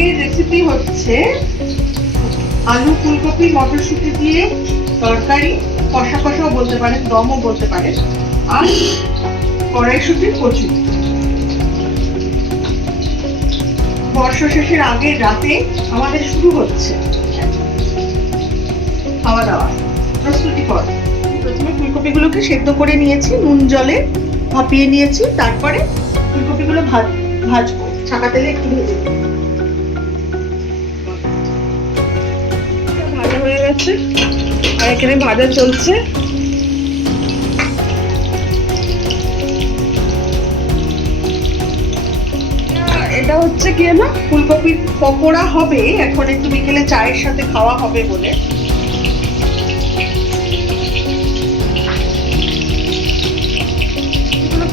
আজকের রেসিপি হচ্ছে আলু ফুলকপি মটরশুঁটি দিয়ে তরকারি, কষা কষাও বলতে পারেন, দমও বলতে পারেন, আর কড়াইশুঁটির কচুরি। বর্ষ শেষের আগের রাতে আমাদের শুরু হচ্ছে খাওয়া দাওয়া প্রস্তুতি পর। প্রথমে ফুলকপিগুলোকে সেদ্ধ করে নিয়েছি, নুন জলে ভাপিয়ে নিয়েছি, তারপরে ফুলকপিগুলো ভাজবো ছাকা তেলে একটু ভেজে। ভাজা হয়ে গেছে আর এখানে ভাজা চলছে। এটা হচ্ছে কি না, ফুলকপির পকোড়া হবে এখন, একটু বিকেলে চায়ের সাথে খাওয়া হবে বলে।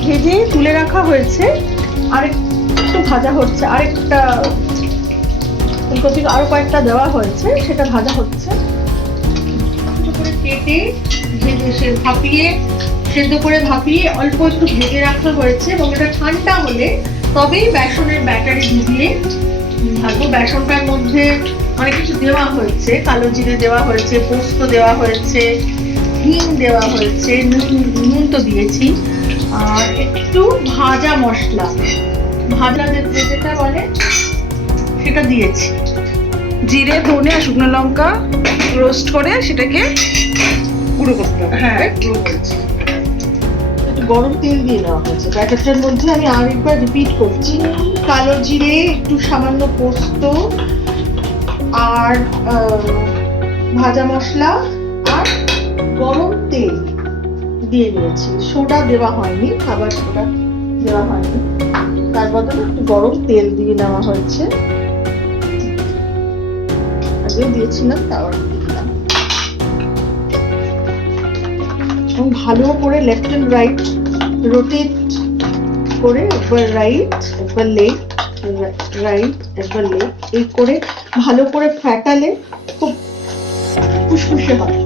ভেজে তুলে রাখা হয়েছে, আর একটু ভাজা হচ্ছে, আরেকটা ফুলকপি আরো কয়েকটা দেওয়া হয়েছে, সেটা ভাজা হচ্ছে। কেটে ভেজে ভাপিয়ে সেদ্ধ করে ভাপিয়ে অল্প একটু ভেজে রাখা হয়েছে, এবং এটা ঠান্ডা হলে তবেই বেসনের ব্যাটারি ডুবিয়ে ভাজবো। বেসনটার মধ্যে অনেক কিছু দেওয়া হয়েছে, কালো জিরে দেওয়া হয়েছে, পোস্ত দেওয়া হয়েছে, হিং দেওয়া হয়েছে, নুন তো দিয়েছি, আর একটু ভাজা মশলা, ভাজা যেটা বলে সেটা দিয়েছি। জিরে, ধনে আর শুকনো লঙ্কা রোস্ট করে সেটাকে গুঁড়ো করতে হবে। হ্যাঁ, গুঁড়ো করেছি। একটু গরম তেল দিয়ে নেওয়া হয়েছে ব্যাটারটার মধ্যে। আমি আরেকবার রিপিট করছি, কালো জিরে, একটু সামান্য পোস্ত, আর ভাজা মশলা, আর গরম তেল দিয়ে নিয়েছি। সোডা দেওয়া হয়নি, খাবার সোডা দেওয়া হয়নি, তার বদলে একটু গরম তেল দিয়ে নেওয়া হয়েছে। আগেও দিয়েছিলাম, তাও দিলাম। এবং ভালো করে লেফট এন্ড রাইট রোটেট করে, একবার রাইট একবার লেফট, রাইট একবার লেফট, এই করে ভালো করে ফ্যাটালে খুব ফুসফুসে হয়,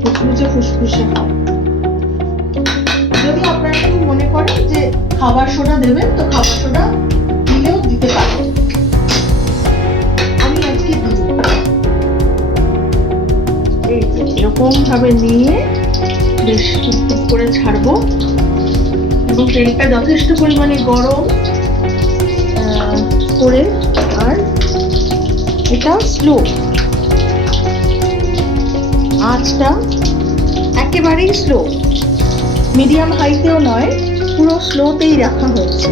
ফুসফুসে হয়। যদি আপনারা একটু মনে করেন যে খাবার সোডা দেবেন, তো খাবার সোডা দিলেও দিতে পারেন। আমি আজকে দিব। এই এরকম ভাবে নিয়ে বেশ টুকটুক করে ছাড়বো, এবং তেলটা যথেষ্ট পরিমাণে গরম করে, আর এটা স্লো আঁচটা, একেবারেই স্লো, মিডিয়াম হাইতেও নয়, পুরো স্লোতেই রাখা হয়েছে।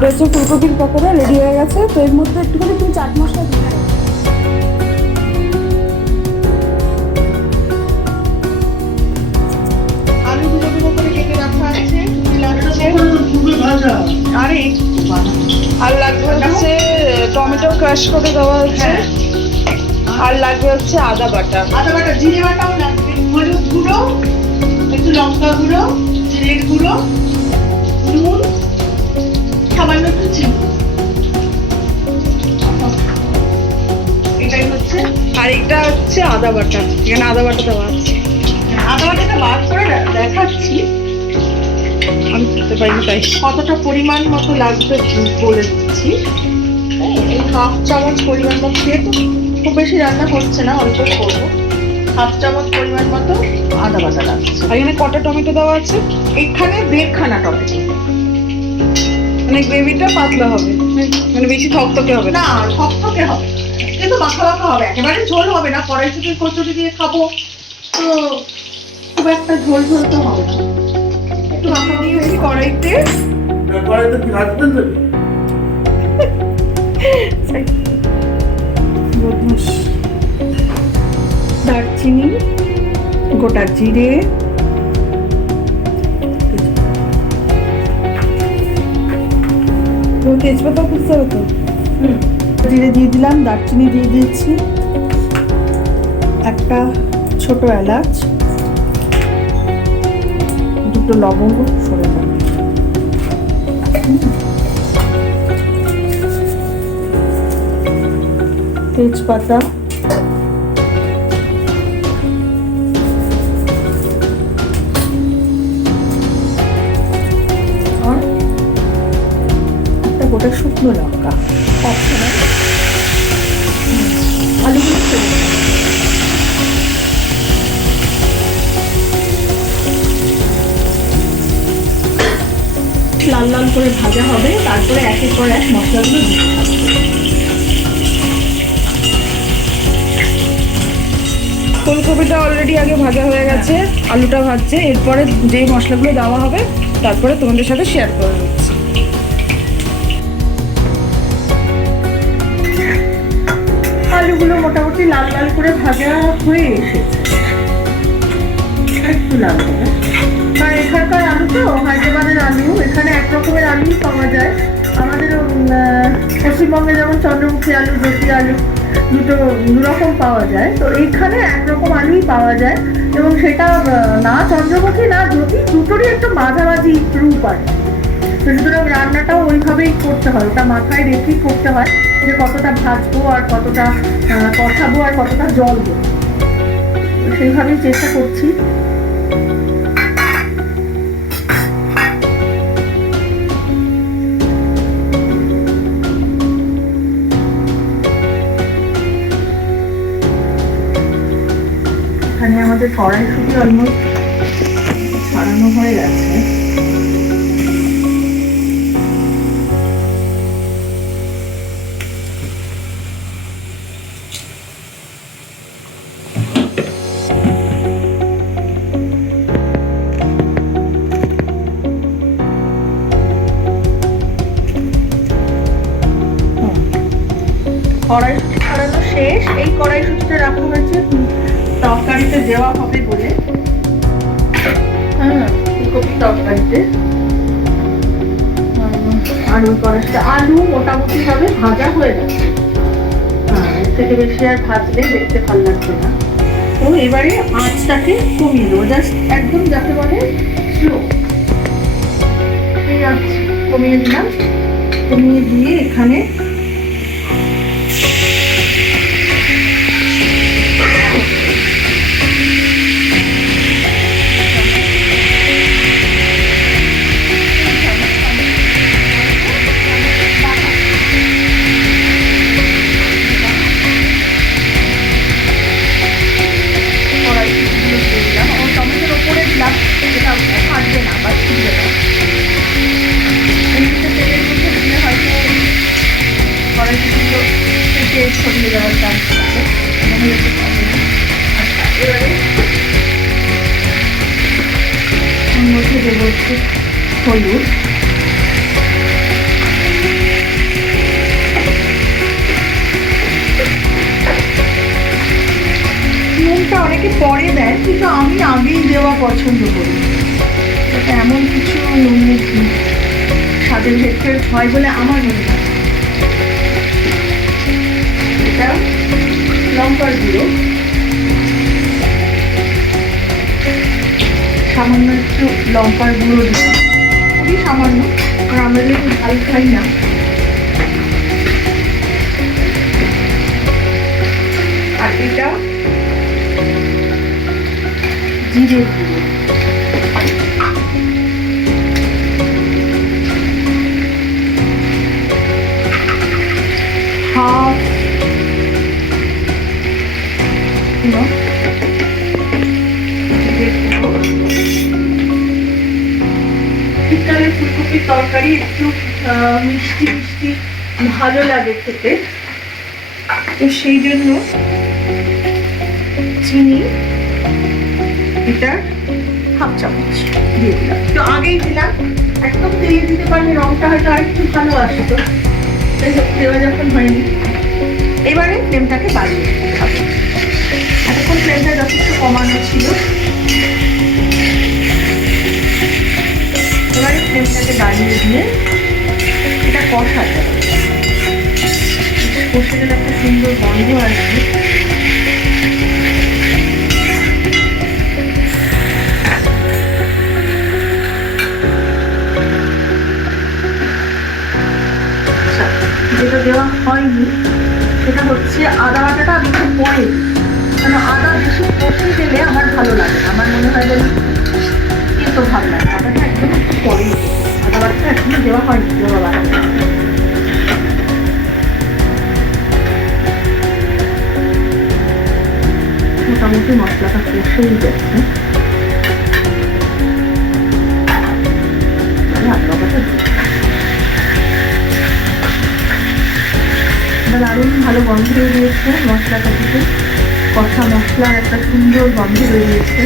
এটা হচ্ছে ফুলকপির পকোড়া রেডি হয়ে গেছে। তো এর মধ্যে একটুখানি তুমি চাট মশলা দিয়ে দাও। আলু ডুবো ডুবো করে কেটে রাখা আছে, আরে আর লাগবে হচ্ছে টমেটো ক্রাশ করে দেওয়া হচ্ছে, আর লাগবে হচ্ছে আদা বাটা। আদা বাটা, জিরে বাটাও লাগবে, হলুদ গুঁড়ো, একটু লঙ্কা গুঁড়ো, জিরের গুঁড়ো, নুন, সামান্য একটু চিনি। এটাই হচ্ছে। আর এটা হচ্ছে আদা বাটা, এখানে আদা বাটা দেওয়া আছে। আদা বাটাটা বার করে দেখাচ্ছি, আমি করতে পারিনি তাই। কতটা পরিমাণ মতো লাগবে বলে দিচ্ছি। এই হাফ চামচ পরিমাণ মতো, যেহেতু খুব বেশি রান্না হচ্ছে না, অল্প করবো, হাফ চামচ পরিমাণ মতো আদা বাটা লাগছে। আর এখানে কটা টমেটো দেওয়া আছে? এখানে 1.5খানা টমেটো। মানে গ্রেভিটা পাতলা হবে, মানে বেশি থকথকে হবে না। না, থকথকে হবে, কিন্তু মাখা মাখা হবে, একেবারে ঝোল হবে না। কড়াইশুঁটির কচুরি দিয়ে খাবো, তো খুব একটা ঝোল ঝোল তো হবে না, একটু মাখা দিয়েছি কড়াইতে। কি রাখবেন তো? দারচিনি, গোটা জিরে, তেজপাতা বুঝতে হবে তো, জিরে দিয়ে দিলাম, দারচিনি দিয়ে দিয়েছি, একটা ছোট এলাচ, দুটো লবঙ্গ, সরে যাবে, তেজপাতা, আর একটা গোটা শুকনো লঙ্কা, অপশনাল। আলুগুলো ছেড়ে দিলাম। লাল লাল করে ভাজা হবে, তারপরে একের পর এক মশলাগুলো দিতে হবে। ফুলকপিটা অলরেডি আগে ভাজা হয়ে গেছে, আলুটা ভাজছে, এরপরে যে মশলাগুলো দেওয়া হবে তারপরে তোমাদের সাথে শেয়ার করে দিচ্ছি। আলুগুলো মোটামুটি লাল লাল করে ভাজা হয়ে এসেছে, একটু লাল হবে। আর এখানকার আলু তো হায়দ্রাবাদের আলু, এখানে এক রকমের আলুই পাওয়া যায়। আমাদের পশ্চিমবঙ্গে যেমন চন্দ্রমুখী আলু, জ্যোতি আলু দুরকম পাওয়া যায়, তো এইখানে একরকম আলুই পাওয়া যায়, এবং সেটা না চন্দ্রমুখী না জ্যোতি, দুটোরই একটা মাঝামাঝি রূপ আছে। তো সুতরাং রান্নাটাও ওইভাবেই করতে হয়, ওটা মাথায় রেখেই করতে হয় যে কতটা ভাজবো আর কতটা কষাবো আর কতটা জল দেবো, সেইভাবেই চেষ্টা করছি। এখানে আমাদের কড়াইশুঁটি অলমোস্ট ছাড়ানো হয়ে গেছে। কড়াইশুঁটি ছাড়ানো শেষ। এই কড়াইশুঁটিটা রাখা হয়েছে তরকারিতে দেওয়া হবে বলে, ফুলকপির তরকারিতে। আর ওই কড়াইটা আলু মোটামুটি ভাবে ভাজা হয়ে গেছে, এর থেকে বেশি আর ভাজলে দেখতে ভালো লাগবে না। তো এবারে আঁচটাকে কমিয়ে দেবো, জাস্ট একদম যাকে বলে স্লো, এই আঁচ কমিয়ে দিলাম। কমিয়ে দিয়ে এখানে ছড়িয়ে দেওয়ার চান্স আছে, এবারে মধ্যে দেবো একটু হলুদ, নুনটা অনেকে পরে দেয়, কিন্তু আমি আগেই দেওয়া পছন্দ করি। এটা এমন কিছু নুনের স্বাদের ভেতরে হয় বলে আমার মনে হয়। এটা লঙ্কার গুঁড়ো, সামান্য একটু লঙ্কার গুঁড়ো দিলাম, খুবই সামান্য, কারণ আমরা যেহেতু ঝাল খাই না। আর এটা জিরে গুঁড়ো, হাফ শীতকালে ফুলকপির তরকারি একটু মিষ্টি মিষ্টি ভালো লাগে খেতে, তো সেই জন্য চিনি এটা হাফ চামচ দিয়ে দিলাম। তো আগেই দিলাম, একদম তেলে দিতে পারলে রংটা হয়তো আর একটু ভালো আসতো, দেওয়া যখন হয়নি। এবারে ফ্লেমটাকে বাড়িয়ে দিতে হবে। এতক্ষণ ফ্লেমটা যথেষ্ট কমানো ছিল, এবারে ফ্লেমটাকে দাঁড়িয়ে দিয়ে এটা কষাতে হবে। কষে গেলে একটা সুন্দর গন্ধ আসবে। যেটা দেওয়া হয়নি সেটা হচ্ছে আদা বাটাটা আমি একটু পরে দিই, কারণ আদা বেশি কষে গেলে আমার ভালো লাগে না। আমার মনে হয় যেন কিন্তু ভালো লাগে, আদাটা একদম একটু পরে দিই। আদা বাটাটা এখনো দেওয়া হয়নি, দেওয়া বাটা মোটামুটি মশলাটা কষেই যাচ্ছে। আদা বাটা দারুণ ভালো গন্ধ বেরিয়েছে মশলাটা থেকে, কষা মশলার একটা সুন্দর গন্ধ বেরিয়েছে।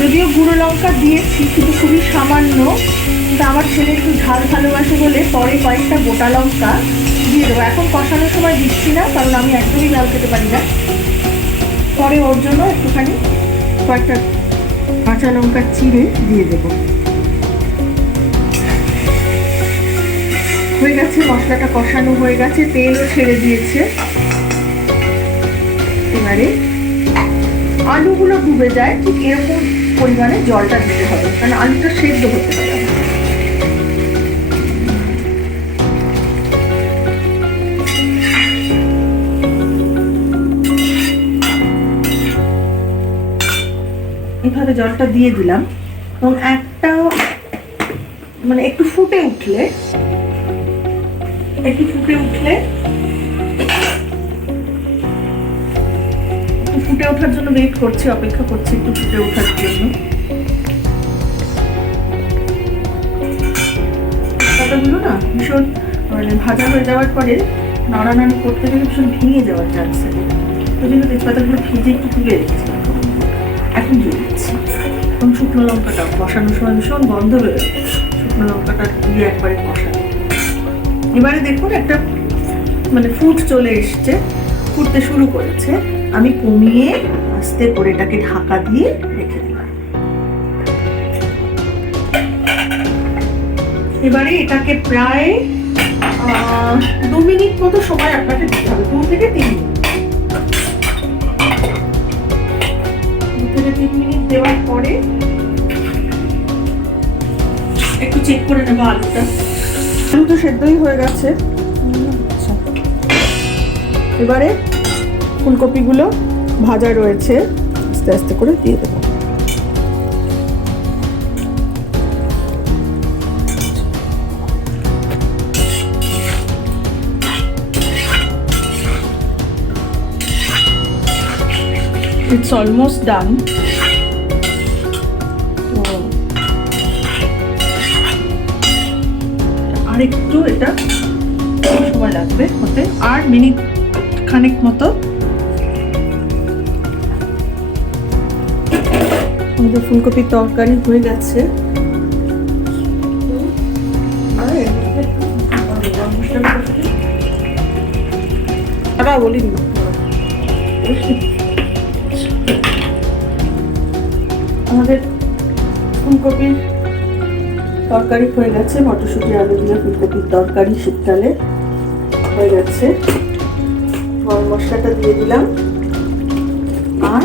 যদিও গুঁড়ো লঙ্কা দিয়েছি কিন্তু খুবই সামান্য, কিন্তু আমার ছেলে একটু ঝাল ভালোবাসে বলে পরে কয়েকটা গোটা লঙ্কা দিয়ে দেবো। এখন কষানোর সময় দিচ্ছি না, কারণ আমি একদমই ঝাল খেতে পারি না। পরে ওর জন্য একটুখানি কয়েকটা কাঁচা লঙ্কা চিড়ে দিয়ে দেবো। হয়ে গেছে, মশলাটা কষানো হয়ে গেছে, তেলও ছেড়ে দিয়েছে। এবারে আলুগুলো ডুবে যায় ঠিক এরকম পরিমাণে জলটা দিতে হবে, কারণ আলুটা সেদ্ধ হতে হবে। এইভাবে জলটা দিয়ে দিলাম এবং একটা মানে একটু ফুটে উঠলে ফুটে ওঠার জন্য ওয়েট করছি, অপেক্ষা করছি একটু ফুটে ওঠার জন্য। পাতাগুলো না ভীষণ মানে ভাজা হয়ে যাওয়ার পরে নাড়ানাড়ি করতে গেলে ভীষণ ভেঙে যাওয়ার চান্স আছে, ওই জন্য তেজপাতাগুলো ভেজে একটু তুলে রেখেছি। এখন দিয়ে দিচ্ছি এবং শুকনো লঙ্কাটা কষানোর সময় ভীষণ গন্ধ বেরোয়, শুকনো লঙ্কাটা দিয়ে একবারে কষানো। এবারে দেখুন একটা মানে ফুট চলে এসছে, ফুটতে শুরু করেছে। আমি কমিয়ে আস্তে করে এটাকে ঢাকা দিয়ে রেখে দিলাম। এবারে এটাকে প্রায় 2 মিনিট মতো সময় আপনাকে দিতে হবে, 2 থেকে 3 মিনিট। 2 থেকে 3 মিনিট দেওয়ার পরে একটু চেক করে নেবো আলুটা। আলু তো সেদ্ধই হয়ে গেছে। এবারে ফুলকপিগুলো ভাজা রয়েছে, আস্তে আস্তে করে দিয়ে দেবো। It's almost done. আর একটু এটা সময় লাগবে হতে, আর মিনিট খানিক মতো। আমাদের ফুলকপির তরকারি হয়ে গেছে। বলিনি আমাদের ফুলকপির তরকারি হয়ে গেছে, মটরশুঁটি আলু দিয়ে ফুলকপির তরকারি শীতকালে হয়ে গেছে। গরম মশলাটা দিয়ে দিলাম আর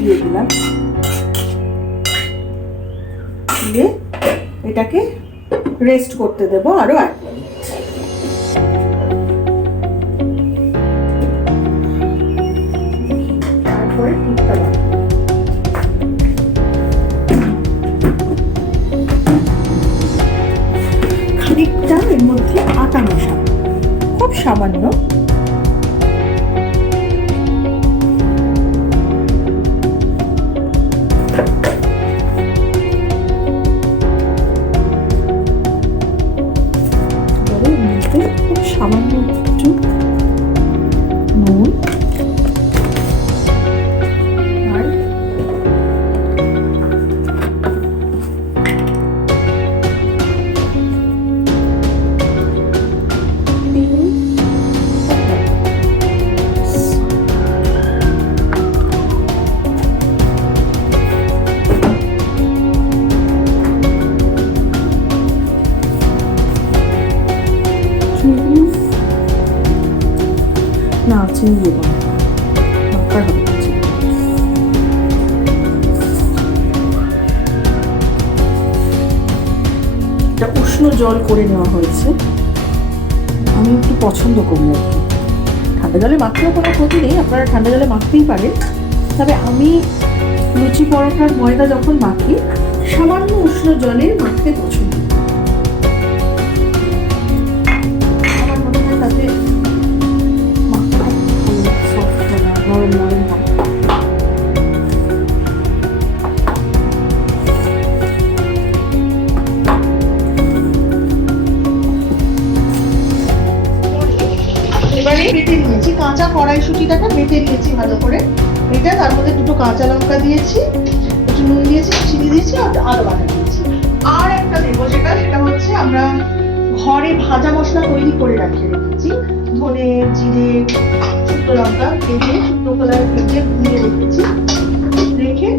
দিয়ে দিলাম, দিয়ে এটাকে রেস্ট করতে দেবো আরো 1 মিনিট। তারপরে খানিকটা এর মধ্যে আটা মেশাবো, খুব সামান্য। সামান্য একটু নুন আর না চিনি দেব না, দরকার হবে না চিনি। এটা উষ্ণ জল করে নেওয়া হয়েছে, আমি একটু পছন্দ করি আর কি। ঠান্ডা জলে মাখলেও কোনো ক্ষতি নেই, আপনারা ঠান্ডা জলে মাখতেই পারেন, তবে আমি লুচি পরোটার ময়দা যখন মাখি সামান্য উষ্ণ জলে মাখতে পছন্দ করি। আমার মনে হয় তাতে মাখা ভালো সফট হয়, নরম নরম হয়। এবারে বেটে নিয়েছি, কাঁচা কড়াইশুঁটিটাকে বেটে নিয়েছি ভালো করে। এটা তার মধ্যে দুটো কাঁচা লঙ্কা দিয়েছি, একটু নুন দিয়েছি, চিনি দিয়েছি আর আদা বাটা দিয়েছি। আর একটা দেবো, সেটা হচ্ছে আমরা ঘরে ভাজা মশলা তৈরি করে রেখেছি। ধনে, জিরে, শুকনো লঙ্কা ভেজে, শুকনো কলায় ভেজে দিয়ে রেখেছি। রেখে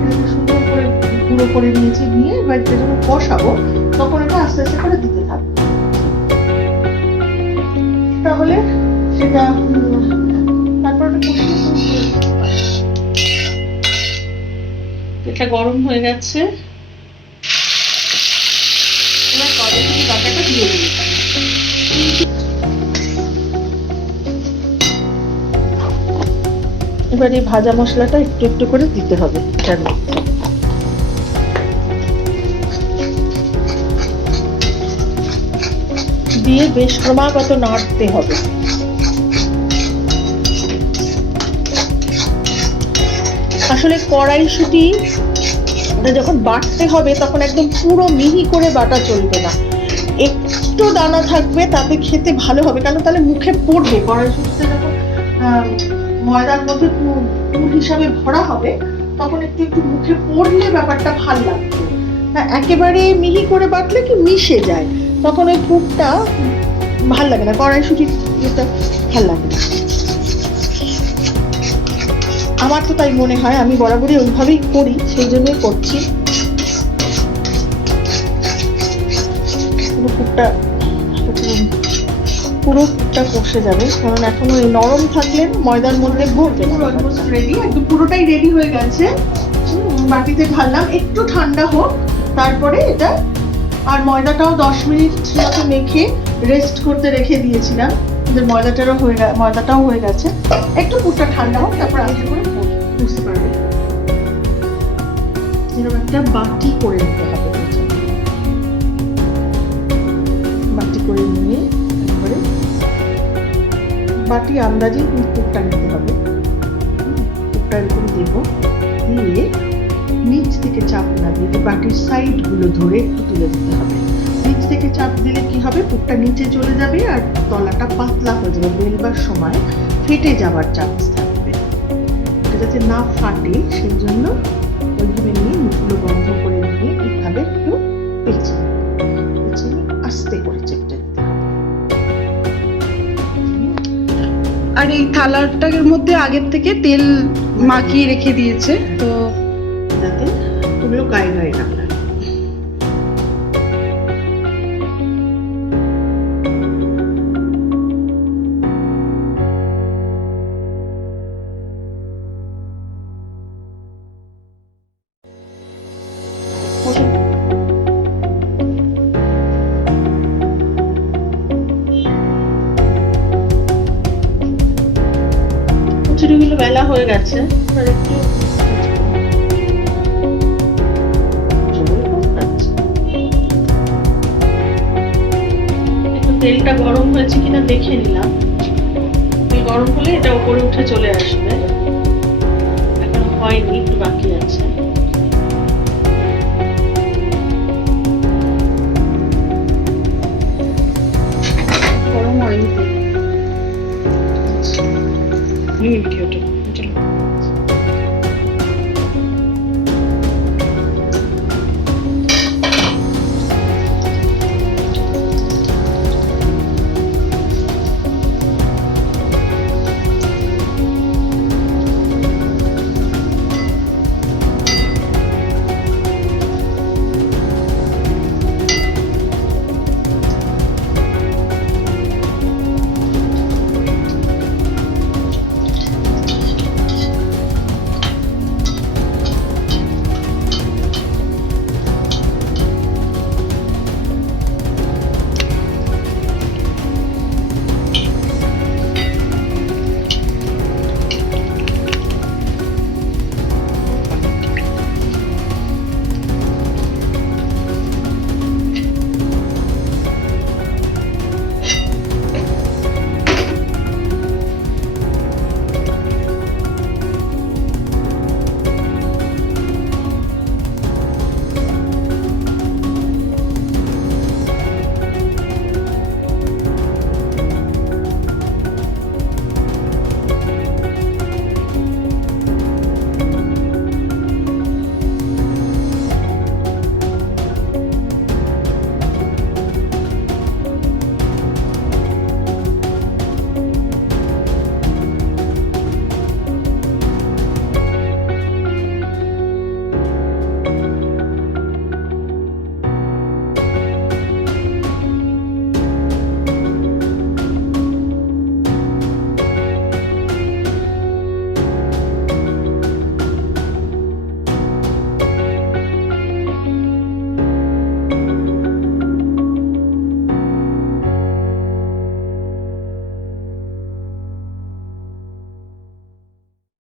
এটাকে সুন্দর করে গুঁড়ো করে নিয়েছি, নিয়ে এবার এটা যখন কষাবো তখন এটা আস্তে আস্তে করে দিতে থাকবো। তাহলে সেটা তারপর এটা গরম হয়ে গেছে, এবার কড়াইশুঁটি বাটাটা দিয়ে দিই। এবার এই ভাজা মশলাটা একটু একটু করে দিতে হবে এটার মধ্যে। দিয়ে বেশ ক্রমাগত নাড়তে হবে। আসলে কড়াইশুঁটি যখন বাটতে হবে তখন একদম পুরো মিহি করে বাটা চলবে না, একটু দানা থাকবে, তাতে খেতে ভালো হবে। কারণ তাহলে মুখে পড়বে, কড়াইশুঁটিটা যখন ময়দার মধ্যে পুর হিসাবে ভরা হবে তখন একটু একটু মুখে পড়লে ব্যাপারটা ভাল লাগবে। একেবারে মিহি করে বাটলে কি মিশে যায়, তখন ওই পুরটা ভাল লাগে না, কড়াইশুঁটি এটা ভাল লাগে না। আমার তো তাই মনে হয়, আমি বরাবরই ওইভাবেই করি, সেই জন্যই করছি। পুরো পুরটা কষে যাবে, কারণ এখন ওই নরম থাকলে ময়দার মধ্যে ভরবে না। অলমোস্ট রেডি, একদম পুরোটাই রেডি হয়ে গেছে। বাটিতে ঢাললাম, একটু ঠান্ডা হোক, তারপরে এটা আর ময়দাটাও 10 মিনিট মতো মেখে রেস্ট করতে রেখে দিয়েছিলাম। ময়দাটাও হয়ে গেছে, একটু পুরটা ঠান্ডা হোক, তারপর আগে করে বুঝতে পারবে। এরকম একটা বাটি করে নিতে হবে, বাটি করে নিয়ে তারপরে বাটি আন্দাজে পুরটা নিতে হবে। পুরটা এরকম দেবো, দিয়ে নিচ থেকে চাপ না দিয়ে বাটির সাইড গুলো ধরে একটু তুলে দিতে হবে। নিচ থেকে চাপ দিলে কি হবে, পুরটা নিচে চলে যাবে আর তলাটা পাতলা হয়ে যাবে, বেলবার সময় ফেটে যাবার চান্স থাকবে। এটা যাতে না ফাটে সেই জন্য ওইভাবে নিয়ে মুখগুলো বন্ধ করে নিয়ে এইভাবে একটু পেঁচে আস্তে করে চেপটে দিতে হবে। আর এই থালাটার মধ্যে আগের থেকে তেল মাখিয়ে রেখে দিয়েছে, তো যাতে ওগুলো গায়ে গায়ে না লাগে। কচুরিগুলো বেলা হয়ে গেছে, এবার একটু তেলটা গরম হয়েছে কিনা দেখে নিলাম। তেল গরম হলে এটা উপরে উঠে চলে আসবে, এখন হয়নি, একটু বাকি আছে।